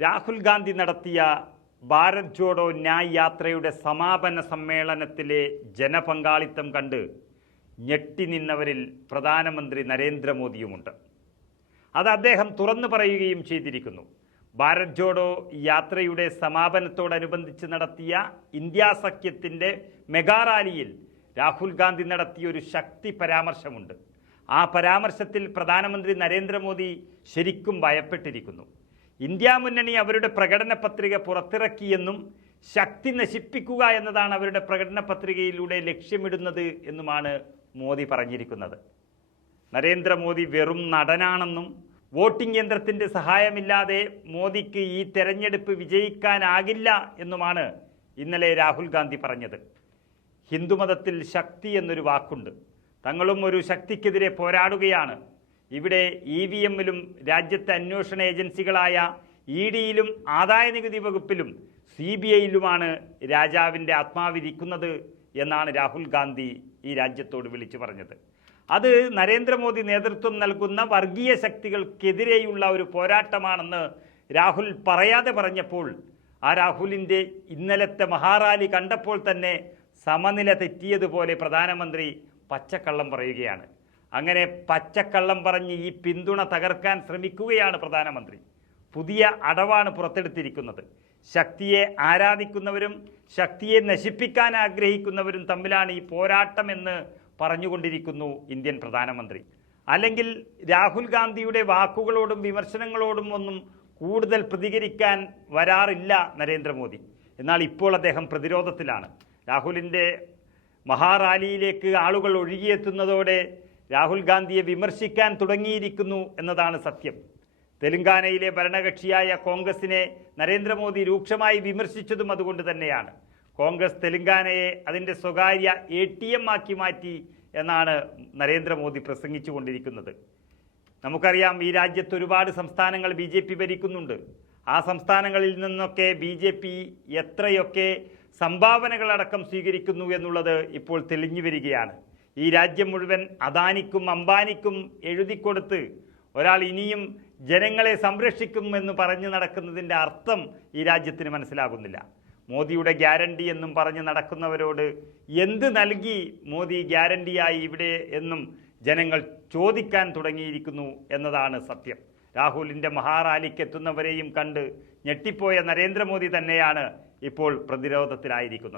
രാഹുൽ ഗാന്ധി നടത്തിയ ഭാരത് ജോഡോ ന്യായ് യാത്രയുടെ സമാപന സമ്മേളനത്തിലെ ജനപങ്കാളിത്തം കണ്ട് ഞെട്ടി നിന്നവരിൽ പ്രധാനമന്ത്രി നരേന്ദ്രമോദിയുമുണ്ട്. അത് അദ്ദേഹം തുറന്നു പറയുകയും ചെയ്തിരിക്കുന്നു. ഭാരത് ജോഡോ യാത്രയുടെ സമാപനത്തോടനുബന്ധിച്ച് നടത്തിയ ഇന്ത്യ സഖ്യത്തിൻ്റെ മെഗാ റാലിയിൽ രാഹുൽ ഗാന്ധി നടത്തിയ ഒരു ശക്തി പരാമർശമുണ്ട്. ആ പരാമർശത്തിൽ പ്രധാനമന്ത്രി നരേന്ദ്രമോദി ശരിക്കും ഭയപ്പെട്ടിരിക്കുന്നു. ഇന്ത്യ മുന്നണി അവരുടെ പ്രകടന പത്രിക പുറത്തിറക്കിയെന്നും ശക്തി നശിപ്പിക്കുക എന്നതാണ് അവരുടെ പ്രകടന പത്രികയിലൂടെ ലക്ഷ്യമിടുന്നത് എന്നുമാണ് മോദി പറഞ്ഞിരിക്കുന്നത്. നരേന്ദ്രമോദി വെറും നടനാണെന്നും വോട്ടിംഗ് യന്ത്രത്തിൻ്റെ സഹായമില്ലാതെ മോദിക്ക് ഈ തെരഞ്ഞെടുപ്പ് വിജയിക്കാനാകില്ല എന്നുമാണ് ഇന്നലെ രാഹുൽ ഗാന്ധി പറഞ്ഞത്. ഹിന്ദുമതത്തിൽ ശക്തി എന്നൊരു വാക്കുണ്ട്. തങ്ങളും ഒരു ശക്തിക്കെതിരെ പോരാടുകയാണ്. ഇവിടെ EVMലും രാജ്യത്തെ അന്വേഷണ ഏജൻസികളായ EDയിലും ആദായനികുതി വകുപ്പിലും CBIയിലുമാണ് രാജാവിൻ്റെ ആത്മാവിരിക്കുന്നത് എന്നാണ് രാഹുൽ ഗാന്ധി ഈ രാജ്യത്തോട് വിളിച്ചു പറഞ്ഞത്. അത് നരേന്ദ്രമോദി നേതൃത്വം നൽകുന്ന വർഗീയ ശക്തികൾക്കെതിരെയുള്ള ഒരു പോരാട്ടമാണെന്ന് രാഹുൽ പറയാതെ പറഞ്ഞപ്പോൾ ആ രാഹുലിൻ്റെ ഇന്നലത്തെ മഹാറാലി കണ്ടപ്പോൾ തന്നെ സമനില തെറ്റിയതുപോലെ പ്രധാനമന്ത്രി പച്ചക്കള്ളം പറയുകയാണ്. അങ്ങനെ പച്ചക്കള്ളം പറഞ്ഞ് ഈ പിന്തുണ തകർക്കാൻ ശ്രമിക്കുകയാണ് പ്രധാനമന്ത്രി. പുതിയ അടവാണ് പുറത്തെടുത്തിരിക്കുന്നത്. ശക്തിയെ ആരാധിക്കുന്നവരും ശക്തിയെ നശിപ്പിക്കാൻ ആഗ്രഹിക്കുന്നവരും തമ്മിലാണ് ഈ പോരാട്ടം എന്ന് പറഞ്ഞുകൊണ്ടിരിക്കുന്നു ഇന്ത്യൻ പ്രധാനമന്ത്രി. അല്ലെങ്കിൽ രാഹുൽ ഗാന്ധിയുടെ വാക്കുകളോടും വിമർശനങ്ങളോടും ഒന്നും കൂടുതൽ പ്രതികരിക്കാൻ വരാറില്ല നരേന്ദ്രമോദി. എന്നാൽ ഇപ്പോൾ അദ്ദേഹം പ്രതിരോധത്തിലാണ്. രാഹുലിൻ്റെ മഹാറാലിയിലേക്ക് ആളുകൾ ഒഴുകിയെത്തുന്നതോടെ രാഹുൽ ഗാന്ധിയെ വിമർശിക്കാൻ തുടങ്ങിയിരിക്കുന്നു എന്നതാണ് സത്യം. തെലങ്കാനയിലെ ഭരണകക്ഷിയായ കോൺഗ്രസിനെ നരേന്ദ്രമോദി രൂക്ഷമായി വിമർശിച്ചതും അതുകൊണ്ട് തന്നെയാണ്. കോൺഗ്രസ് തെലങ്കാനയെ അതിൻ്റെ സ്വകാര്യ ATM ആക്കി മാറ്റി എന്നാണ് നരേന്ദ്രമോദി പ്രസംഗിച്ചു കൊണ്ടിരിക്കുന്നത്. നമുക്കറിയാം, ഈ രാജ്യത്ത് ഒരുപാട് സംസ്ഥാനങ്ങൾ BJP ഭരിക്കുന്നുണ്ട്. ആ സംസ്ഥാനങ്ങളിൽ നിന്നൊക്കെ BJP എത്രയൊക്കെ സംഭാവനകളടക്കം സ്വീകരിക്കുന്നു എന്നുള്ളത് ഇപ്പോൾ തെളിഞ്ഞു വരികയാണ്. ഈ രാജ്യം മുഴുവൻ അദാനിക്കും അംബാനിക്കും എഴുതിക്കൊടുത്ത് ഒരാൾ ഇനിയും ജനങ്ങളെ സംരക്ഷിക്കുമെന്ന് പറഞ്ഞു നടക്കുന്നതിൻ്റെ അർത്ഥം ഈ രാജ്യത്തിന് മനസ്സിലാകുന്നില്ല. മോദിയുടെ ഗ്യാരണ്ടി എന്നും പറഞ്ഞ് നടക്കുന്നവരോട് എന്ത് നൽകി മോദി ഗ്യാരണ്ടിയായി ഇവിടെ എന്നും ജനങ്ങൾ ചോദിക്കാൻ തുടങ്ങിയിരിക്കുന്നു എന്നതാണ് സത്യം. രാഹുലിൻ്റെ മഹാറാലിക്ക് എത്തുന്നവരെയും കണ്ട് ഞെട്ടിപ്പോയ നരേന്ദ്രമോദി തന്നെയാണ് ഇപ്പോൾ പ്രതിരോധത്തിലായിരിക്കുന്നത്.